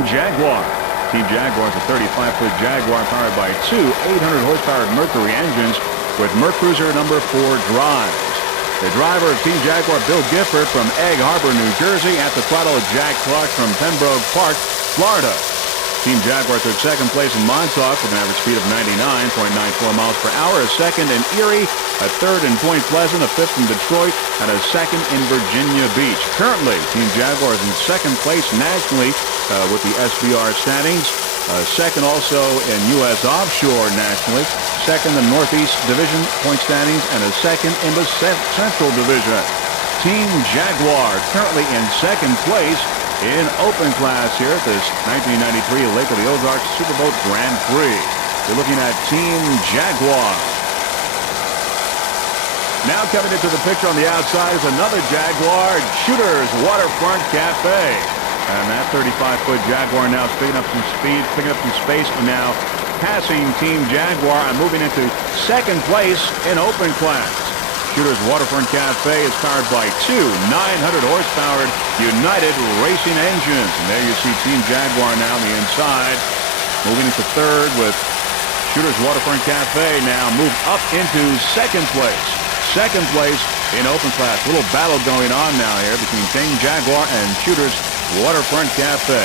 Team Jaguar. Team Jaguar is a 35-foot Jaguar powered by two 800-horsepower Mercury engines with Mercruiser number 4 drives. The driver of Team Jaguar, Bill Gifford from Egg Harbor, New Jersey. At the throttle, Jack Clark from Pembroke Park, Florida. Team Jaguar took second place in Montauk with an average speed of 99.94 miles per hour. A second in Erie, a third in Point Pleasant, a fifth in Detroit, and a second in Virginia Beach. Currently, Team Jaguar is in second place nationally with the SBR standings. Second also in U.S. Offshore nationally. Second in Northeast Division point standings, and a second in the Central Division. Team Jaguar currently in second place in open class here at this 1993 Lake of the Ozarks Superboat Grand Prix. You're looking at Team Jaguar. Now coming into the picture on the outside is another Jaguar, Shooter's Waterfront Cafe. And that 35-foot Jaguar now is picking up some speed, picking up some space, and now passing Team Jaguar and moving into second place in open class. Shooter's Waterfront Cafe is powered by two 900-horsepower United racing engines. And there you see Team Jaguar now on the inside, moving into third with Shooter's Waterfront Cafe now moved up into second place. Second place in open class. A little battle going on now here between Team Jaguar and Shooter's Waterfront Cafe.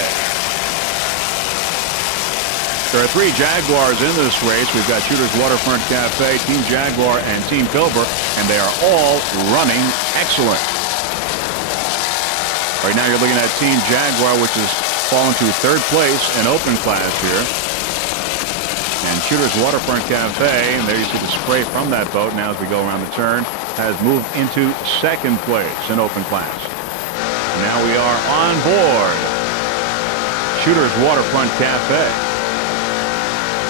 There are three Jaguars in this race. We've got Shooter's Waterfront Cafe, Team Jaguar, and Team Pilber, and they are all running excellent. Right now you're looking at Team Jaguar, which has fallen to third place in open class here. And Shooter's Waterfront Cafe, and there you see the spray from that boat now as we go around the turn, has moved into second place in open class. Now we are on board Shooter's Waterfront Cafe.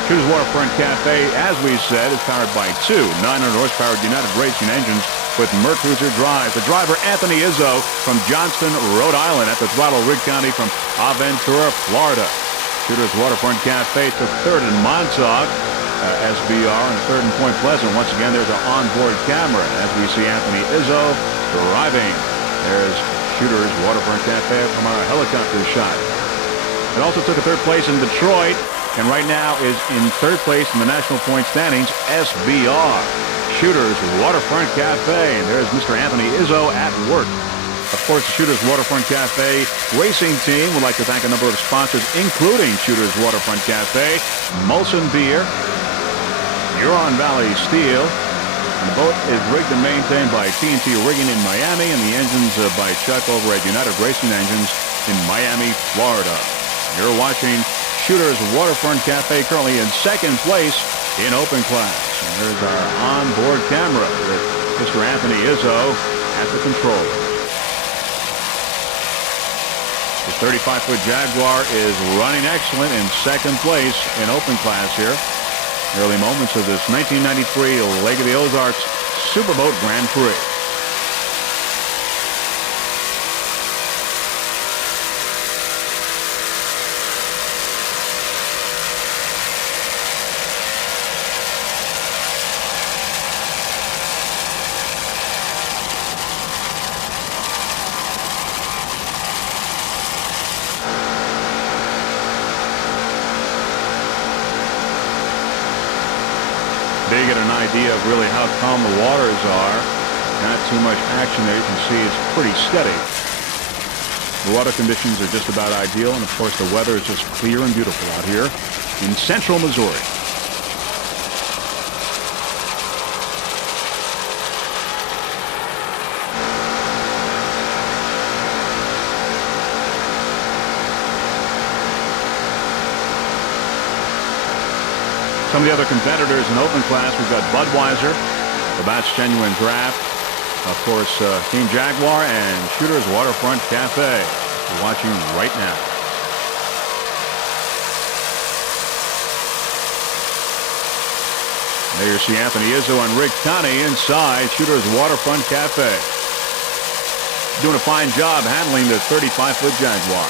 Shooter's Waterfront Cafe, as we said, is powered by two 900-horsepower United racing engines with Mercruiser drives. The driver, Anthony Izzo from Johnston, Rhode Island. At the throttle, Rick County from Aventura, Florida. Shooter's Waterfront Cafe took third in Montauk, SBR, and third in Point Pleasant. Once again, there's an onboard camera as we see Anthony Izzo driving. There's Shooter's Waterfront Cafe from our helicopter shot. It also took a third place in Detroit, and right now is in third place in the national point standings, SBR. Shooter's Waterfront Cafe, and there's Mr. Anthony Izzo at work. Of course, the Shooter's Waterfront Cafe racing team would like to thank a number of sponsors, including Shooter's Waterfront Cafe, Molson Beer, Huron Valley Steel. And the boat is rigged and maintained by TNT Rigging in Miami, and the engines by Chuck over at United Racing Engines in Miami, Florida. You're watching Shooter's Waterfront Cafe, currently in second place in open class. And there's our onboard camera with Mr. Anthony Izzo at the controls. The 35-foot Jaguar is running excellent in second place in open class here. Early moments of this 1993 Lake of the Ozarks Superboat Grand Prix. There you get an idea of really how calm the waters are. Not too much action there. You can see it's pretty steady. The water conditions are just about ideal, and of course the weather is just clear and beautiful out here in central Missouri. Some of the other competitors in open class, we've got Budweiser, the Batch Genuine Draft, of course, Team Jaguar, and Shooter's Waterfront Cafe. You're watching right now. There you see Anthony Izzo and Rick County inside Shooter's Waterfront Cafe. Doing a fine job handling the 35-foot Jaguar.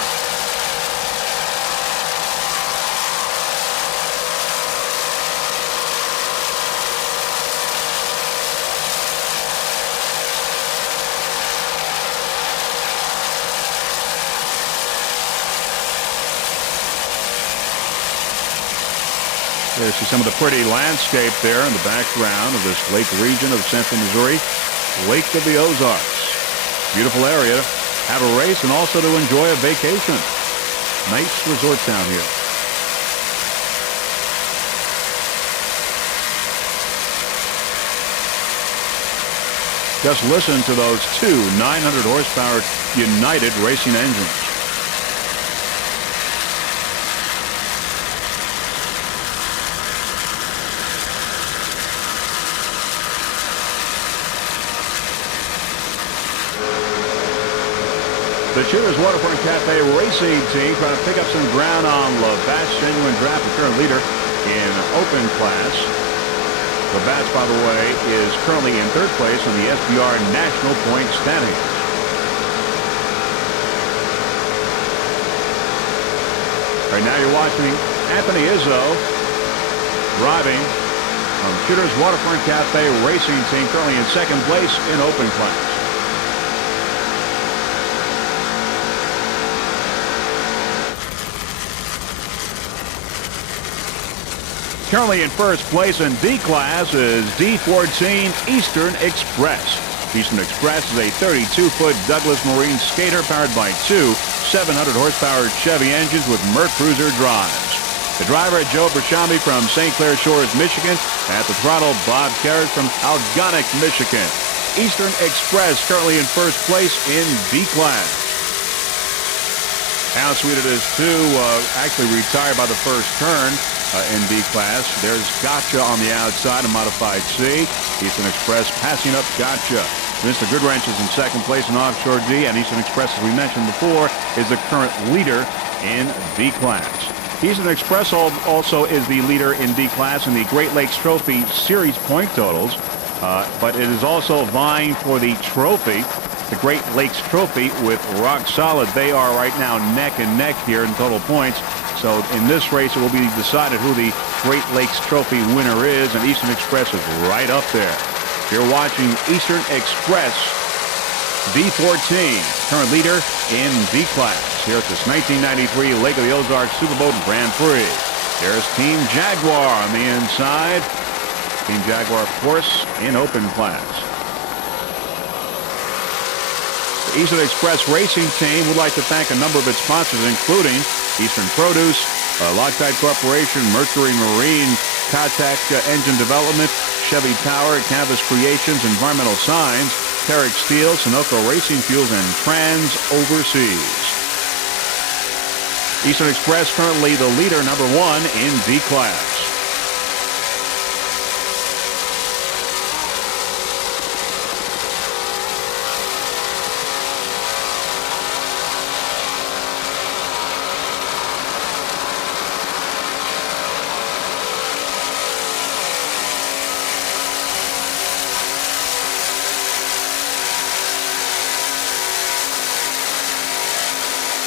There's some of the pretty landscape there in the background of this lake region of central Missouri, Lake of the Ozarks. Beautiful area to have a race and also to enjoy a vacation. Nice resort town here. Just listen to those two 900 horsepower United racing engines. The Cheaters Waterfront Cafe racing team trying to pick up some ground on Labatt's Genuine Draft, the current leader in open class. Labatt's, by the way, is currently in third place in the SBR National Point standings. Right now you're watching Anthony Izzo driving from Cheaters Waterfront Cafe racing team, currently in second place in open class. Currently in first place in D class is D14 Eastern Express. Eastern Express is a 32-foot Douglas Marine skater powered by two 700-horsepower Chevy engines with Merc Cruiser drives. The driver, Joe Brashami from St. Clair Shores, Michigan. At the throttle, Bob Carrick from Algonac, Michigan. Eastern Express currently in first place in D class. How sweet it is to actually retire by the first turn. In D class. There's Gotcha on the outside, a modified C. Eastern Express passing up Gotcha. Mr. Goodwrench is in second place in Offshore D, and Eastern Express, as we mentioned before, is the current leader in D class. Eastern Express also is the leader in D class in the Great Lakes Trophy Series point totals, but it is also vying for the trophy, the Great Lakes Trophy, with Rock Solid. They are right now neck and neck here in total points. So in this race, it will be decided who the Great Lakes Trophy winner is, and Eastern Express is right up there. You're watching Eastern Express D14, current leader in D class here at this 1993 Lake of the Ozarks Superboat Grand Prix. There's Team Jaguar on the inside. Team Jaguar, of course, in open class. The Eastern Express racing team would like to thank a number of its sponsors, including Eastern Produce, Loctite Corporation, Mercury Marine, Contact Engine Development, Chevy Tower, Canvas Creations, Environmental Signs, Carrick Steel, Sunoco Racing Fuels, and Trans Overseas. Eastern Express currently the leader, number one in D class.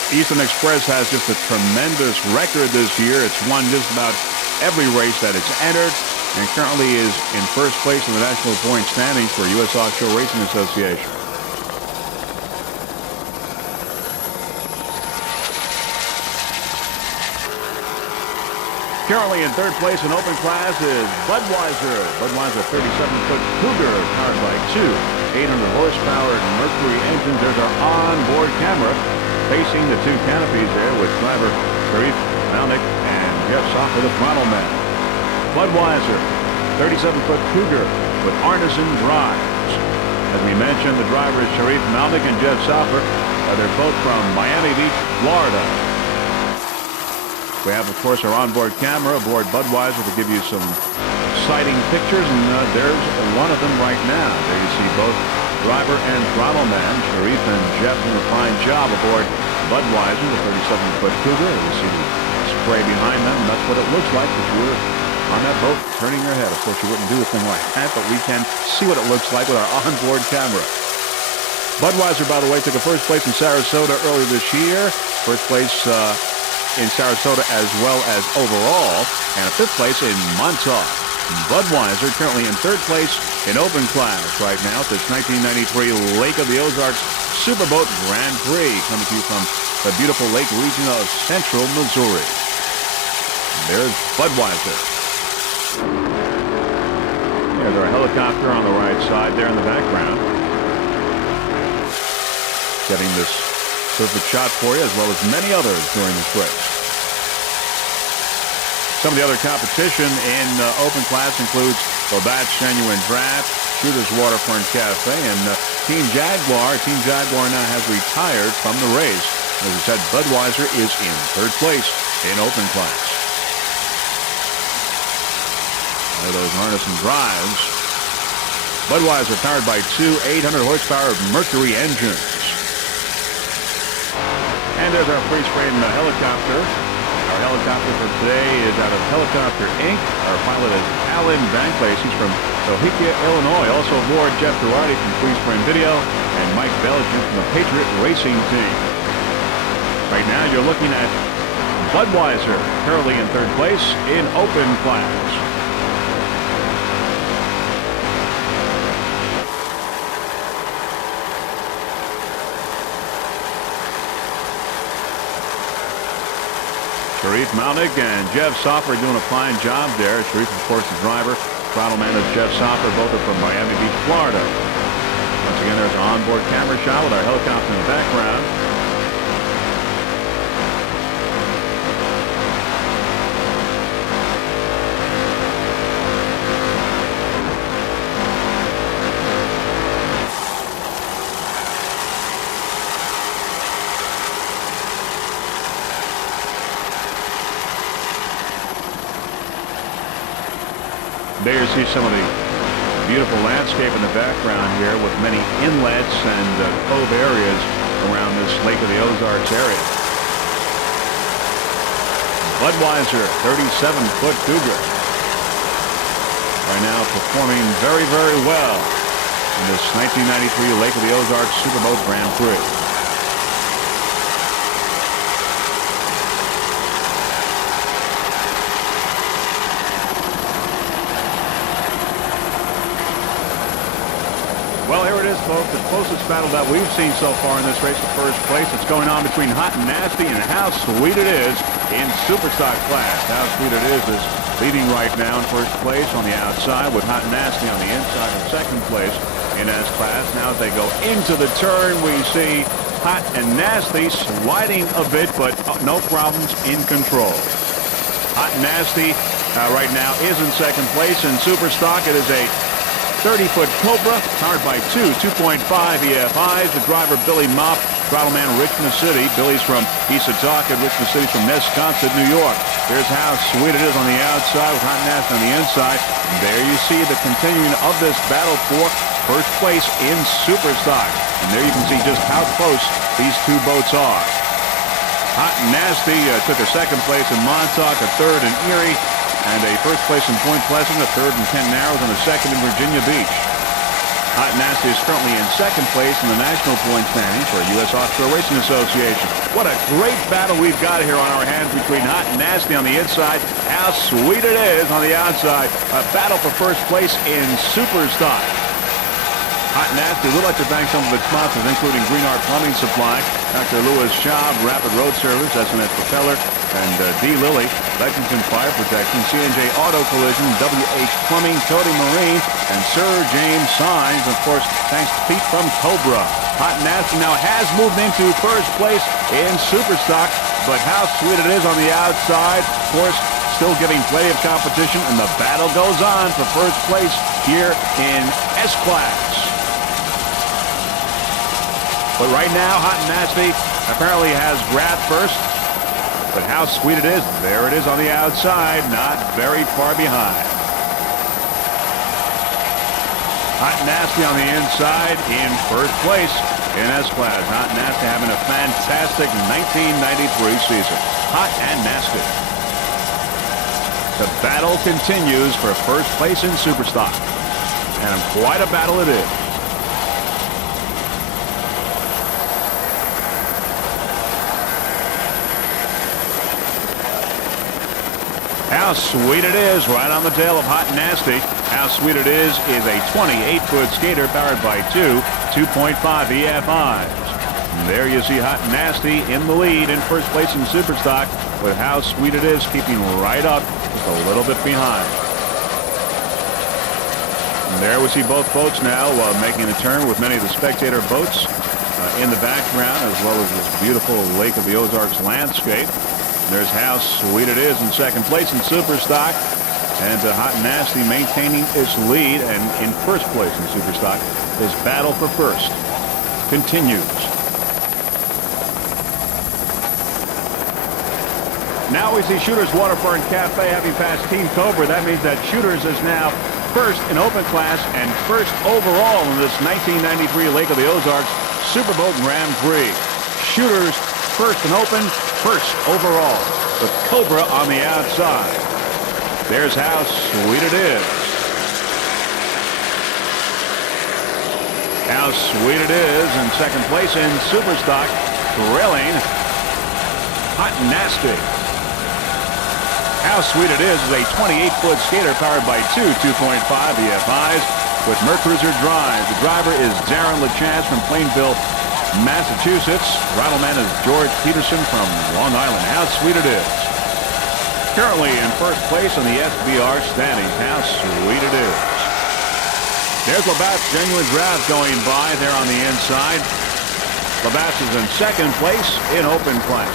Eastern Express has just a tremendous record this year. It's won just about every race that it's entered, and currently is in first place in the national point standings for U.S. Offshore Racing Association. Currently in third place in open class is Budweiser. Budweiser 37-foot Cougar powered by two 800-horsepower Mercury engines. There's our onboard camera facing the two canopies there with driver Sharif Malnick and Jeff Soffer, the throttle man. Budweiser 37-foot Cougar with Arneson drives. As we mentioned, the drivers Sharif Malnick and Jeff Soffer, they're both from Miami Beach, Florida. We have, of course, our onboard camera aboard Budweiser to give you some exciting pictures, and there's one of them right now. There you see both driver and throttle man, Sharif and Jeff, doing a fine job aboard Budweiser, the 37-foot Cougar. You see the spray behind them. That's what it looks like if you were on that boat turning your head. Of course, you wouldn't do a thing like that, but we can see what it looks like with our onboard camera. Budweiser, by the way, took a first place in Sarasota earlier this year. First place in Sarasota as well as overall, and a fifth place in Montauk. Budweiser currently in third place in open class right now at this 1993 Lake of the Ozarks Superboat Grand Prix, coming to you from the beautiful lake region of central Missouri. There's Budweiser. There's our helicopter on the right side there in the background. Getting this perfect shot for you, as well as many others during this race. Some of the other competition in open class includes Labatt's Genuine Draft, Shooter's Waterfront Cafe, and Team Jaguar. Team Jaguar now has retired from the race. As I said, Budweiser is in third place in open class. There are those harness and drives. Budweiser powered by two 800 horsepower Mercury engines. And there's our freeze-frame helicopter. Our helicopter for today is out of Helicopter Inc. Our pilot is Alan Banklace. He's from Ohio, Illinois. Also aboard, Jeff Girardi from Freeze Frame Video and Mike Belgian from the Patriot Racing Team. Right now you're looking at Budweiser currently in third place in open class. Sharif Malnick and Jeff Soffer doing a fine job there. Sharif, of course, the driver. Throttle man is Jeff Soffer. Both are from Miami Beach, Florida. Once again, there's an onboard camera shot with our helicopter in the background. There you see some of the beautiful landscape in the background here with many inlets and cove areas around this Lake of the Ozarks area. Budweiser, 37-foot Cougar. Right now performing very, very well in this 1993 Lake of the Ozarks Superboat Grand Prix. Well, here it is, folks. The closest battle that we've seen so far in this race for first place. It's going on between Hot and Nasty and How Sweet It Is in Superstock class. How Sweet It is leading right now in first place on the outside, with Hot and Nasty on the inside in second place in S class. Now as they go into the turn, we see Hot and Nasty sliding a bit, but no problems, in control. Hot and Nasty right now is in second place in Superstock. It is a 30-foot Cobra, powered by two 2.5 EFIs. The driver, Billy Mopp. Throttle man, Rich City. Billy's from Issatalka. Rich City from Nesconset, New York. Here's How Sweet It Is on the outside with Hot Nasty on the inside. And there you see the continuing of this battle for first place in Superstock. And there you can see just how close these two boats are. Hot and Nasty took a second place in Montauk, a third in Erie, and a first place in Point Pleasant, a third in Kent Narrows, and a second in Virginia Beach. Hot and Nasty is currently in second place in the national point standings for U.S. Offshore Racing Association. What a great battle we've got here on our hands between Hot and Nasty on the inside, How Sweet It Is on the outside. A battle for first place in Superstock. Hot and Nasty would like to thank some of its sponsors, including Greenheart Plumbing Supply, Dr. Lewis Schaub, Rapid Road Service, S&S Propeller, and D. Lilly, Lexington Fire Protection, C&J Auto Collision, WH Plumbing, Cody Marine, and Sir James Signs. Of course, thanks to Pete from Cobra. Hot and Nasty now has moved into first place in Superstock, but How Sweet It Is on the outside, of course, still giving plenty of competition, and the battle goes on for first place here in S-Class. But right now, Hot and Nasty apparently has grabbed first. But How Sweet It Is, there it is on the outside, not very far behind. Hot and Nasty on the inside in first place in S-Class. Hot and Nasty having a fantastic 1993 season. Hot and Nasty. The battle continues for first place in Superstock. And quite a battle it is. How Sweet It Is right on the tail of Hot and Nasty. How Sweet It is a 28-foot skater powered by two 2.5 EFIs. And there you see Hot and Nasty in the lead in first place in Superstock, with How Sweet It Is keeping right up, just a little bit behind. And there we see both boats now making a turn with many of the spectator boats in the background, as well as this beautiful Lake of the Ozarks landscape. There's How Sweet It Is in second place in Superstock. And Hot and Nasty maintaining its lead, and in first place in Superstock. This battle for first continues. Now we see Shooters Waterfront Cafe having passed Team Cobra. That means that Shooters is now first in open class and first overall in this 1993 Lake of the Ozarks Superboat Grand Prix. Shooters first in open, first overall, with Cobra on the outside. There's How Sweet It Is. How Sweet It Is in second place in Superstock, trailing Hot and Nasty. How Sweet It Is a 28-foot skater powered by two 2.5 EFIs with Mercruiser drive. The driver is Darren LaChance from Plainville, Massachusetts. Riderman is George Peterson from Long Island. How Sweet It Is. Currently in first place on the SBR standings. How sweet it is. There's Labatt's Genuine Draft going by there on the inside. Labatt's is in second place in open class.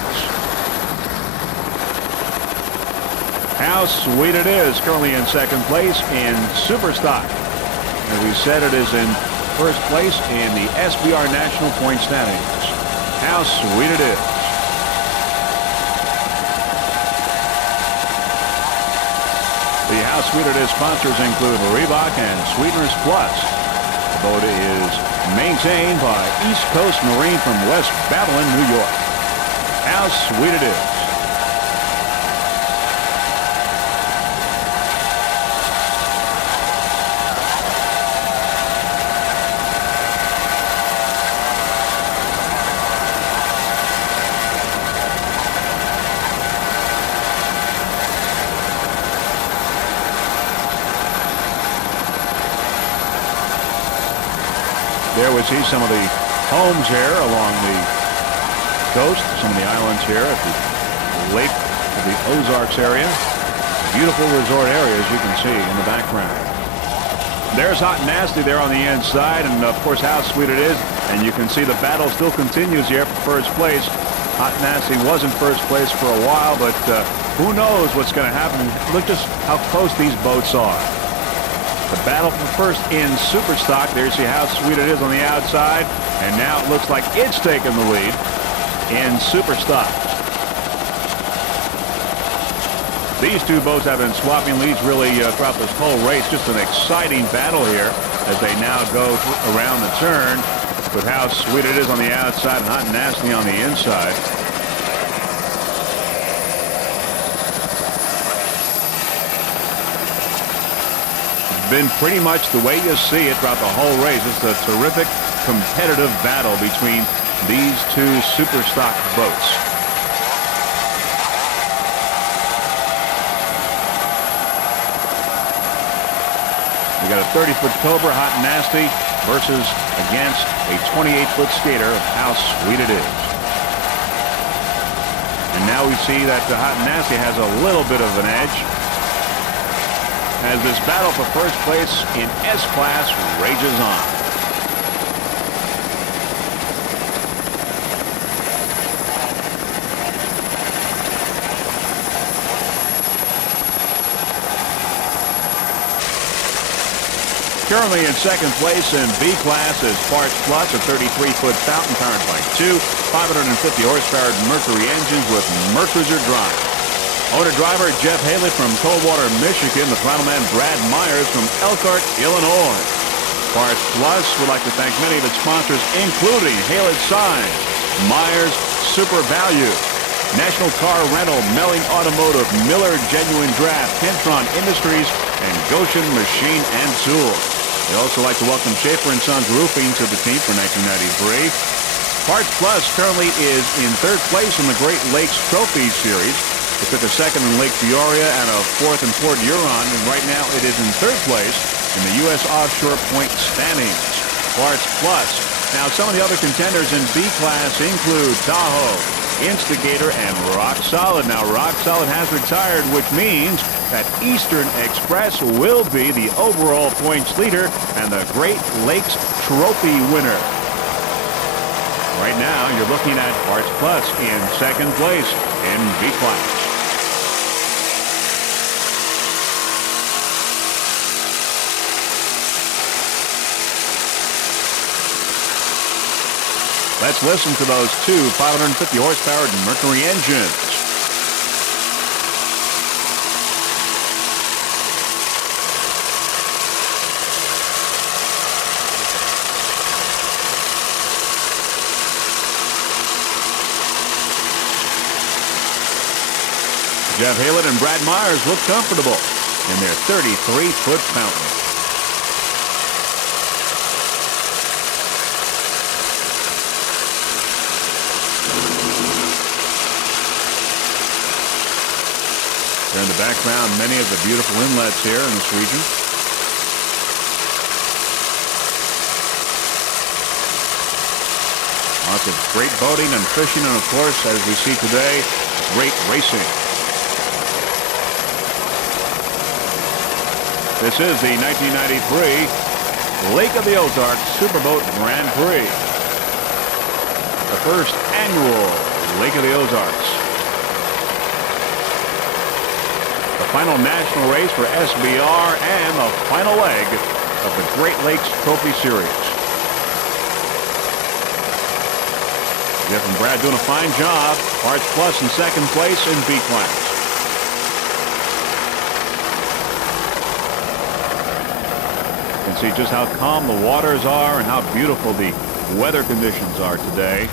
How Sweet It Is currently in second place in Superstock. As we said, it is in first place in the SBR National Point standings. How sweet it is. The How Sweet It Is sponsors include Reebok and Sweeteners Plus. The boat is maintained by East Coast Marine from West Babylon, New York. How sweet it is. There we see some of the homes here along the coast, some of the islands here at the Lake of the Ozarks area. Beautiful resort area, as you can see in the background. There's Hot and Nasty there on the inside, and of course How Sweet It Is. And you can see the battle still continues here for first place. Hot and Nasty was in first place for a while, but who knows what's going to happen. Look just how close these boats are. The battle for first in Superstock. There you see How Sweet It Is on the outside. And now it looks like it's taken the lead in Superstock. These two boats have been swapping leads really throughout this whole race. Just an exciting battle here as they now go around the turn with How Sweet It Is on the outside and Hot and Nasty on the inside. Been pretty much the way you see it throughout the whole race. It's a terrific competitive battle between these two Superstock boats. We got a 30-foot Cobra, Hot and Nasty, versus against a 28-foot skater, How Sweet It Is. And now we see that the Hot and Nasty has a little bit of an edge as this battle for first place in S-Class rages on. Currently in second place in B-Class is Parts Plus, a 33-foot fountain powered by two 550 horsepower Mercury engines with Mercruiser drive. Owner-driver Jeff Haley from Coldwater, Michigan. The final man Brad Myers from Elkhart, Illinois. Parts Plus would like to thank many of its sponsors, including Haley Signs, Myers Super Value, National Car Rental, Melling Automotive, Miller Genuine Draft, Kentron Industries, and Goshen Machine and Tool. We'd also like to welcome Schaefer & Sons Roofing to the team for 1993. Parts Plus currently is in third place in the Great Lakes Trophy Series. It took a second in Lake Peoria and a fourth in Port Huron, and right now it is in third place in the U.S. Offshore Point standings. Parts Plus. Now, some of the other contenders in B-Class include Tahoe, Instigator, and Rock Solid. Now, Rock Solid has retired, which means that Eastern Express will be the overall points leader and the Great Lakes Trophy winner. Right now, you're looking at Hearts Plus in second place in B class. Let's listen to those two 550 horsepower Mercury engines. Jeff Hallett and Brad Myers look comfortable in their 33-foot fountain. There in the background, many of the beautiful inlets here in this region. Lots of great boating and fishing, and of course, as we see today, great racing. This is the 1993 Lake of the Ozarks Superboat Grand Prix, the first annual Lake of the Ozarks. The final national race for SBR and the final leg of the Great Lakes Trophy Series. Jeff and Brad doing a fine job. Hearts Plus in second place in B class. You can see just how calm the waters are and how beautiful the weather conditions are today.